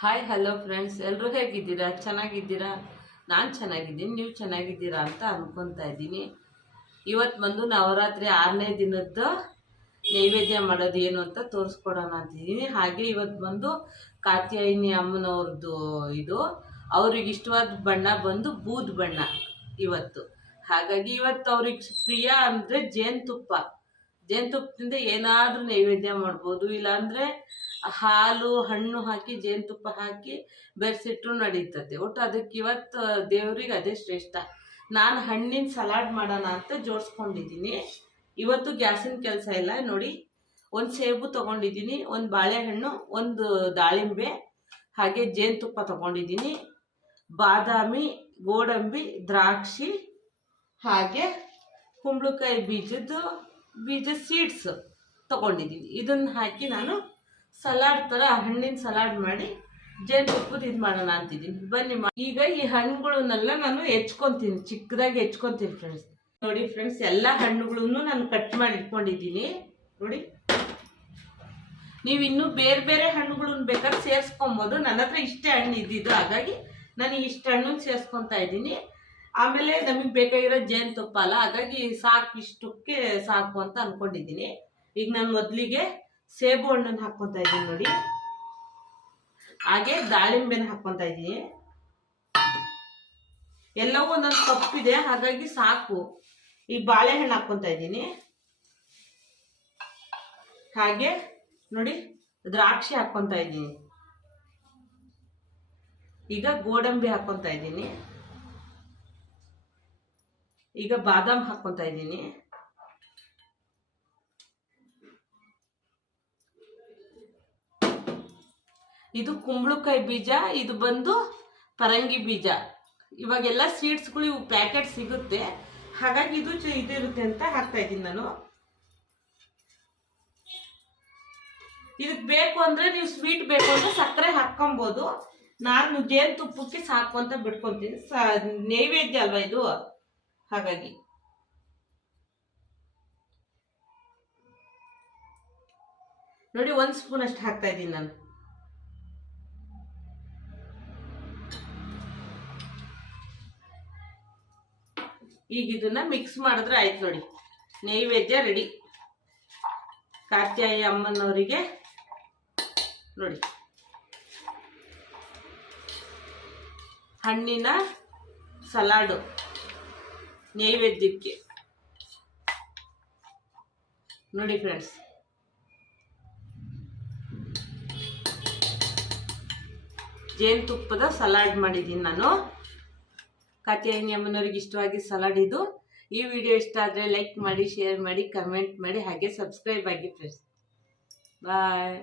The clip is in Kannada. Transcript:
ಹಾಯ್ ಹಲೋ ಫ್ರೆಂಡ್ಸ್ ಎಲ್ಲರೂ ಹೇಗಿದ್ದೀರಾ? ಚೆನ್ನಾಗಿದ್ದೀರಾ? ನಾನು ಚೆನ್ನಾಗಿದ್ದೀನಿ. ನೀವು ಚೆನ್ನಾಗಿದ್ದೀರಾ ಅಂತ ಅಂದ್ಕೊತಾ ಇದ್ದೀನಿ. ಇವತ್ತು ಬಂದು ನವರಾತ್ರಿ ಆರನೇ ದಿನದ್ದು ನೈವೇದ್ಯ ಮಾಡೋದು ಏನು ಅಂತ ತೋರಿಸ್ಕೊಡೋಣ ಅಂತಿದ್ದೀನಿ ಹಾಗೆ ಇವತ್ತು ಬಂದು ಕಾತ್ಯಾಯಿನಿ ಅಮ್ಮನವ್ರದ್ದು ಇದು. ಅವ್ರಿಗೆ ಇಷ್ಟವಾದ ಬಣ್ಣ ಬಂದು ಬೂದ್ ಬಣ್ಣ ಇವತ್ತು. ಹಾಗಾಗಿ ಇವತ್ತು ಅವ್ರಿಗೆ ಪ್ರಿಯ ಅಂದರೆ ಜೇನುತುಪ್ಪ. ಜೇನುತುಪ್ಪದಿಂದ ಏನಾದರೂ ನೈವೇದ್ಯ ಮಾಡ್ಬೋದು. ಇಲ್ಲಾಂದರೆ ಹಾಲು, ಹಣ್ಣು ಹಾಕಿ, ಜೇನುತುಪ್ಪ ಹಾಕಿ ಬೆರೆಸಿಟ್ರು ನಡೀತದೆ. ಒಟ್ಟು ಅದಕ್ಕೆ ಇವತ್ತು ದೇವ್ರಿಗೆ ಅದೇ ಶ್ರೇಷ್ಠ. ನಾನು ಹಣ್ಣಿನ ಸಲಾಡ್ ಮಾಡೋಣ ಅಂತ ಜೋಡಿಸ್ಕೊಂಡಿದ್ದೀನಿ. ಇವತ್ತು ಗ್ಯಾಸಿನ ಕೆಲಸ ಇಲ್ಲ, ನೋಡಿ. ಒಂದು ಸೇಬು ತೊಗೊಂಡಿದ್ದೀನಿ, ಒಂದು ಬಾಳೆಹಣ್ಣು, ಒಂದು ದಾಳಿಂಬೆ, ಹಾಗೆ ಜೇನುತುಪ್ಪ ತೊಗೊಂಡಿದ್ದೀನಿ. ಬಾದಾಮಿ, ಗೋಡಂಬಿ, ದ್ರಾಕ್ಷಿ, ಹಾಗೆ ಕುಂಬಳಕಾಯಿ ಬೀಜದ್ದು ಬೀಜ ಸೀಡ್ಸ್ ತೊಗೊಂಡಿದ್ದೀನಿ. ಇದನ್ನು ಹಾಕಿ ನಾನು ಸಲಾಡ್ ಥರ ಹಣ್ಣಿನ ಸಲಾಡ್ ಮಾಡಿ ಜೇನುತುಪ್ಪದ ಇದು ಮಾಡೋಣ ಅಂತಿದ್ದೀನಿ ಬನ್ನಿ ಈಗ ಈ ಹಣ್ಣುಗಳನ್ನೆಲ್ಲ ನಾನು ಹೆಚ್ಕೊತೀನಿ, ಚಿಕ್ಕದಾಗಿ ಹೆಚ್ಕೊತೀನಿ ಫ್ರೆಂಡ್ಸ್ ನೋಡಿ ಫ್ರೆಂಡ್ಸ್ ಎಲ್ಲ ಹಣ್ಣುಗಳನ್ನು ನಾನು ಕಟ್ ಮಾಡಿ ಇಟ್ಕೊಂಡಿದ್ದೀನಿ. ನೋಡಿ. ನೀವು ಇನ್ನೂ ಬೇರೆ ಬೇರೆ ಹಣ್ಣುಗಳನ್ನ ಬೇಕಾದ್ರೆ ಸೇರಿಸ್ಕೊಬೋದು. ನನ್ನ ಹತ್ರ ಇಷ್ಟೇ ಹಣ್ಣು ಇದ್ದಿದ್ದು. ಹಾಗಾಗಿ ನಾನು ಇಷ್ಟು ಹಣ್ಣನ್ನು ಸೇರಿಸ್ಕೊತಾ ಇದ್ದೀನಿ. ಆಮೇಲೆ ನಮಗೆ ಬೇಕಾಗಿರೋ ಜೇನುತುಪ್ಪ ಅಲ್ಲ. ಹಾಗಾಗಿ ಸಾಕು, ಇಷ್ಟಕ್ಕೆ ಸಾಕು ಅಂತ ಅನ್ಕೊಂಡಿದ್ದೀನಿ. ಈಗ ನಾನು ಮೊದಲಿಗೆ ಸೇಬು ಹಣ್ಣನ್ನು ಹಾಕ್ಕೊತಾ ಇದ್ದೀನಿ ನೋಡಿ. ಹಾಗೆ ದಾಳಿಂಬೆನ ಹಾಕ್ಕೊತಾ ಇದ್ದೀನಿ. ಎಲ್ಲವೂ ಒಂದೊಂದು ಕಪ್ಪಿದೆ, ಹಾಗಾಗಿ ಸಾಕು. ಈ ಬಾಳೆಹಣ್ಣು ಹಾಕ್ಕೊತಾ ಇದ್ದೀನಿ. ಹಾಗೆ ನೋಡಿ, ದ್ರಾಕ್ಷಿ ಹಾಕ್ಕೊತಾ ಇದ್ದೀನಿ. ಈಗ ಗೋಡಂಬಿ ಹಾಕ್ಕೊತಾ ಇದ್ದೀನಿ. ಈಗ ಬಾದಾಮ್ ಹಾಕ್ಕೊತಾ ಇದ್ದೀನಿ. ಇದು ಕುಂಬಳಕಾಯಿ ಬೀಜ, ಇದು ಬಂದು ಪರಂಗಿ ಬೀಜ. ಇವಾಗೆಲ್ಲ ಸೀಡ್ಸ್ಗಳು ಇವು ಪ್ಯಾಕೆಟ್ ಸಿಗುತ್ತೆ. ಹಾಗಾಗಿ ಇದು ಇದಿರುತ್ತೆ ಅಂತ ಹಾಕ್ತಾ ಇದ್ದೀನಿ ನಾನು. ಇದಕ್ಕೆ ಬೇಕು ಅಂದರೆ ನೀವು ಸ್ವೀಟ್ ಬೇಕು ಅಂದರೆ ಸಕ್ಕರೆ ಹಾಕ್ಕೊಬೋದು. ನಾನು ಜೇನುತುಪ್ಪಕ್ಕೆ ಸಾಕು ಅಂತ ಬಿಟ್ಕೊತೀನಿ ನೈವೇದ್ಯ ಅಲ್ವಾ ಇದು? ಹಾಗಾಗಿ. ನೋಡಿ, ಒಂದು ಸ್ಪೂನ್ ಅಷ್ಟು ಹಾಕ್ತಾ ಇದ್ದೀನಿ ನಾನು. ಈಗ ಇದನ್ನ ಮಿಕ್ಸ್ ಮಾಡಿದ್ರೆ ಆಯ್ತು ನೋಡಿ. ನೈವೇದ್ಯ ರೆಡಿ ಕಾತ್ಯಾಯಿ ಅಮ್ಮನವರಿಗೆ ನೋಡಿ. ಹಣ್ಣಿನ ಸಲಾಡು ನೈವೇದ್ಯಕ್ಕೆ. ನೋಡಿ ಫ್ರೆಂಡ್ಸ್ ಜೇನುತುಪ್ಪದ ಸಲಾಡ್ ಮಾಡಿದ್ದೀನಿ ನಾನು. ಕಾತ್ಯಾಯಿನಿ ಅಮ್ಮನವ್ರಿಗೆ ಇಷ್ಟವಾಗಿ ಸಲಾಡ್ ಇದು. ಈ ವಿಡಿಯೋ ಇಷ್ಟ ಆದರೆ ಲೈಕ್ ಮಾಡಿ ಶೇರ್ ಮಾಡಿ ಕಮೆಂಟ್ ಮಾಡಿ, ಹಾಗೆ ಸಬ್ಸ್ಕ್ರೈಬ್ ಆಗಿ ಫ್ರೆಂಡ್ಸ್ ಬಾಯ್